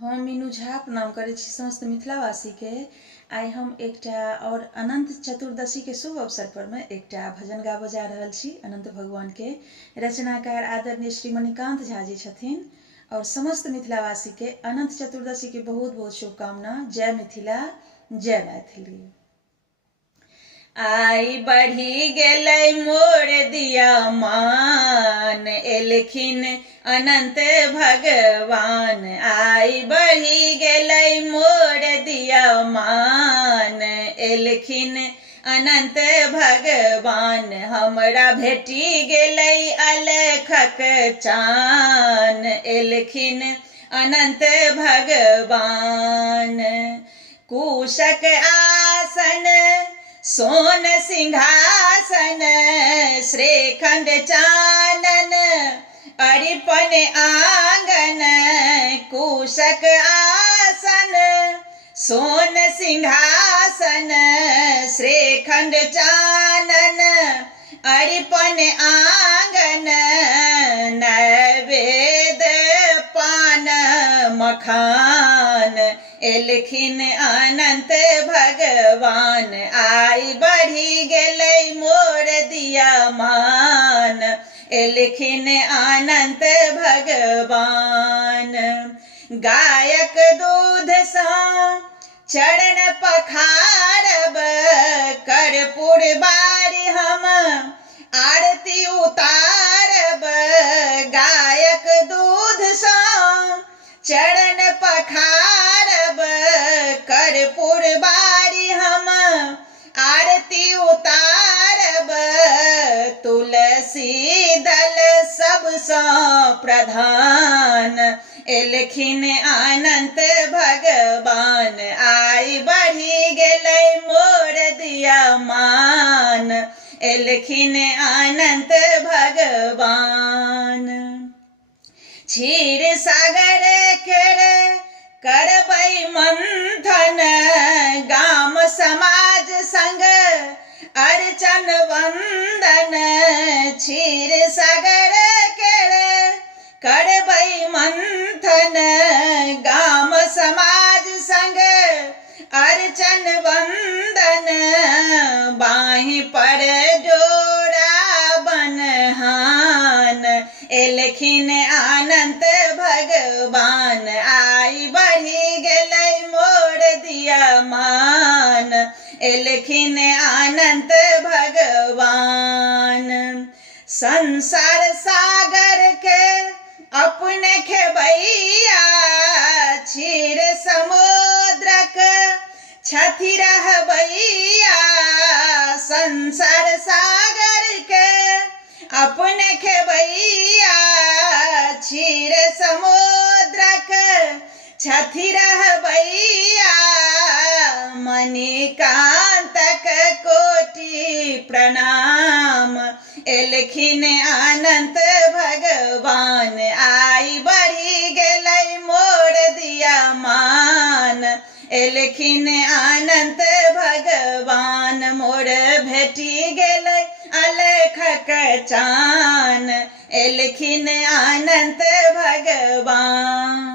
हम मीनू झा प्रणाम करै छी समस्त मिथिलावासी के। आइ हम एकटा और अनंत चतुर्दशी के शुभ अवसर पर में एकटा भजन गाबऽ जा रहल छी। अनंत भगवान के रचनाकार आदरणीय श्री मणिकांत झा जी छथिन और समस्त मिथिलावासी के अनंत चतुर्दशी के बहुत बहुत शुभकामना। जय मिथिला, जय मैथिली। आई बढ़ी गेलै मोर दिया मान, एलखिन अनंत भगवान। आई बढ़ी गेलै मोर दिया मान, एलखिन अनंत भगवान। हमरा भेटी गेलै अलखक चान, एलखिन अनंत भगवान। कुशक आसन सोन सिंहासन, श्रीखंड चानन अरिपन आंगन। कुशक आसन सोन सिंहासन, श्रीखंड चानन अरिपन आंगन। नैवेद पान मखान, एलखिन अनंत भगवान। आई बढ़ी गेलै मोर दिया मान, एलखिन अनंत भगवान। गायक दूध सा चरण पखारब, कर्पूर बारी हम आरती उतारब। गायक दूध सा चरण पखारब, कर्पूर बारी हम आरती उतारब। तुलसी दल सबसँ प्रधान, एलखिन अनंत भगवान। आई बढ़ी गेलै मोर दिया मान, एलखिन अनंत भगवान। क्षीर सागर केर करबै मंथन, गाम समाज संग अर्चन वंदन। क्षीर सागर केर करबै मंथन, गाम समाज संग अर्चन वंदन। बाहीं पर डोरा बन्हान, एलखिन अनंत भगवान। आई बढ़ी गेलै मोर दिया मान, एलखिन अनंत भगवान। संसार सागर के अपने खेबैया, क्षीर समुद्रक छथि रहबैया। संसार सागर के अपने खेबैया, क्षीर समुद्रक छथि रहबैया। मणिकांतक कोटि प्रणाम, एलखिन अनंत भगवान। आई बढ़ी गेलै मोर दिया मान, एलखिन अनंत भगवान। मोर भेटी गेलै अलखक चान, एलखिन अनंत भगवान।